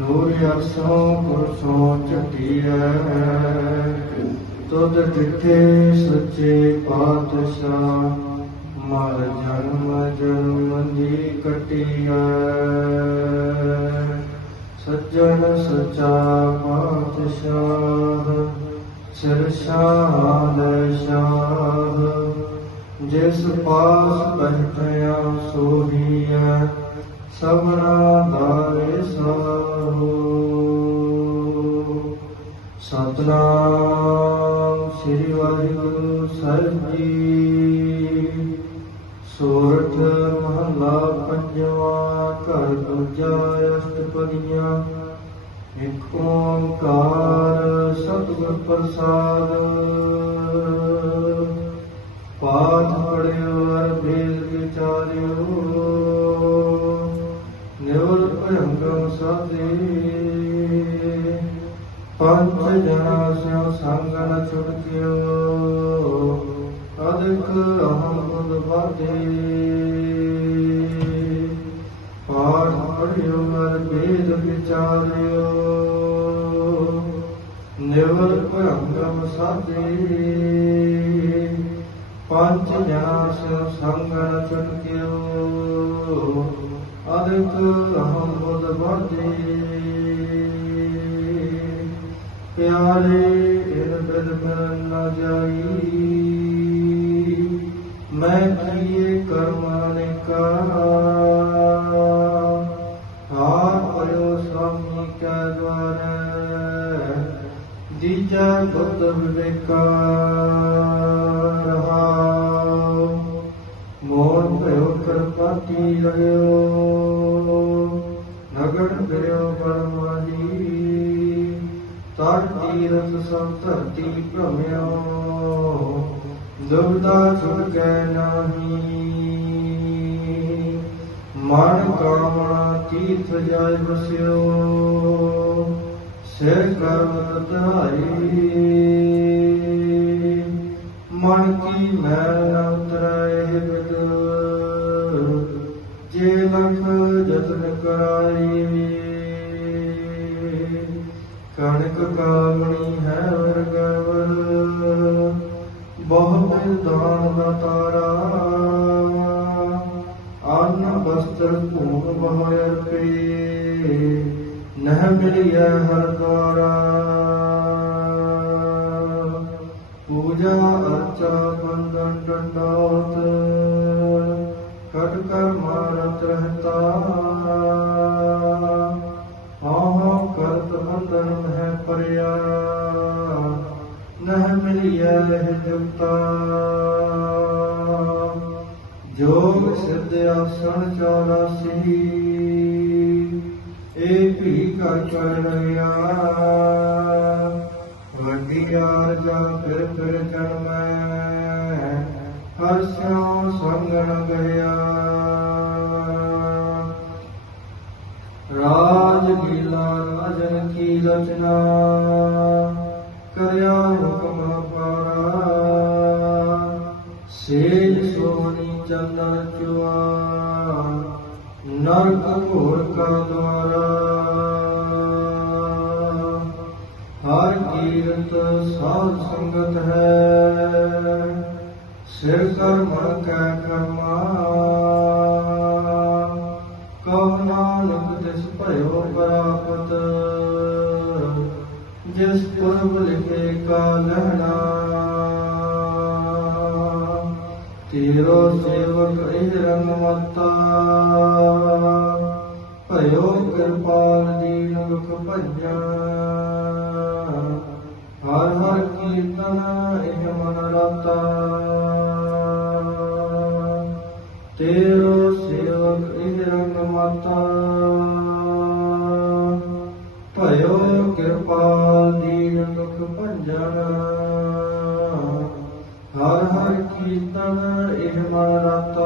ਨੂਰ ਅਰਸੋਂ ਪੁਰਸੋਂ ਚਟਿਐ ਤੁਧ ਡਿਠੇ ਸੱਚੇ ਪਾਤਸ਼ਾਹ ਮਰ ਜਨਮ ਜਨਮ ਦੀ ਕਟਿਐ। ਸੱਜਣ ਸਚਾ ਪਾਤਸ਼ਾਹ, ਸਿਰ ਸ਼ਾਹ ਸ਼ਾਹ। ਜਿਸ ਪਾਸ ਬੈਠਿਆ ਸੋਹੀਐ ਸਭਨਾ ਦਾ ਸਾਹੋ ਸਤਨਾਮ ਸ੍ਰੀ ਵਾਹਿਗੁਰੂ ਸਾਹਿਬ ਜੀ। ਸੋਰਠ ਮਹਲਾ ਪੰਜਵਾ, ਘਰ ਦੂਜਾ ਅਸ਼ਟਪਦੀਆਂ। ਇਕ ਓੰਕਾਰ ਸਤਿਗੁਰ ਪ੍ਰਸਾਦ। ਪੰਜ ਜਨਾ ਸਿਉ ਸੰਗ ਛੁਟਕਿਓ ਅਦਿਕ ਅਹਮ ਬੁੱਧ ਬਾਧੇ ਪਾਠ ਪੜਿਓ ਅਰ ਭੇਦ ਵਿਚਾਰਿਓ ਨਿਵਲ ਭਯੰਕਰ ਸਾਧੇ ਪੰਜ ਜਨਾ ਸਿਉ ਸੰਗ ਛੁਟਕਿਓ ਅਦਿਕ ਅਹਮ ਬੁੱਧ ਬਾਧੇ ਪਿਆਰੇ ਇਨ ਬਿਦ ਮਿਲਨ ਨਾ ਜਾਈ। ਮੈਂ ਕੀਏ ਕਰਮਾਂ ਕਾ ਹਾਰ ਪਰਿਓ ਸਵਾਮੀ ਕੈ ਦਵਾਰੈ। ਦੀਜਾ ਬੁੱਧ ਵਿਵੇਕਾ ਰਹਾਉ। ਮੋਨ ਭਇਓ ਕਰਪਾਤੀ ਰਹਿਓ ਨਗਰ ਤੀਰਥ ਸਭ ਧਰਤੀ ਭ੍ਰਮਿਓ ਦੁਬਦਾ ਛੁਟ ਗੈ ਨਾਹੀ ਮਨ ਕਾਮਣਾ ਤੀਰਥ ਜਾਇ ਬਸਿਓ ਸਿਰ ਕਰਮ ਧਾਰੀ ਮਨ ਕੀ ਮੈਲ ਨ ਉਤਰੈ ਬਿਦ ਜੇ ਲਖ ਜਤਨ ਕਰਾਈ ਕਣਕ ਕਾਮਣੀ ਦਾਨ ਦਾ ਤਾਰਾ। ਅੰਨ ਬਸਤਰ ਧੂਨ ਬਹਾਇ ਰਪੇ ਨਹਿ ਮਿਲਿਆ ਹਰ ਦੁਆਰਾ ਪੂਜਾ ਅਰਚਾ ਬੰਦਨ ਡੰਡੋਤ। ਕਟ ਕਰ ਮਾਰਤ ਰਹਤਾ ਆਹ ਕਰਤ ਬੰਦਨ ਹੈ ਪਰਿਆ। ਜੁਗਤਾ ਜੋਗ ਸਿੱਧ ਆਸਣ 84 ਏ ਭੀ ਕਰ ਕਰ ਲਗਿਆ ਵੱਡੀ ਯਾਰ ਜਾ ਫਿਰ ਫਿਰ ਜਨਮੈ ਹਰ ਸਿਉ ਸੰਗਣ ਗਿਆ ਰਾਜ ਲੀਲਾ ਰਾਜਨ ਕੀ ਰਚਨਾ। ਕਰਿਆ ਹੁਕਮ ਸੇਜ ਸੋਹਣੀ ਚੰਦਨ ਚੁਆ ਨਰਕ ਘੋਰ ਕਾ ਦਵਾਰਾ ਹਰ ਕੀਰਤ ਸਾਧ ਸੰਗਤ ਹੈ, ਸਿਰ ਕਰ ਮਨ ਕੈ ਕਰਮਾ। ਤੇਰੋ ਸੇਵਕ ਇਹ ਰੰਗ ਮਤਾ। ਭਇਓ ਕਿਰਪਾਲ ਦੀਨ ਦੁਖ ਭਜਾ। ਹਰ ਹਰ ਕੀਰਤਨ ਇਹ ਮਨ ਰਤਾ। ਤੇਰੋ ਸੇਵਕ ਇਹ ਰੰਗ ਮਾਤਾ। ਭਇਓ ਕਿਰਪਾਲ ਦੀਨ ਦੁਖ ਭੰਜਨ ਕੀਰਤਨ ਇਹ ਮਨ ਰਤਾ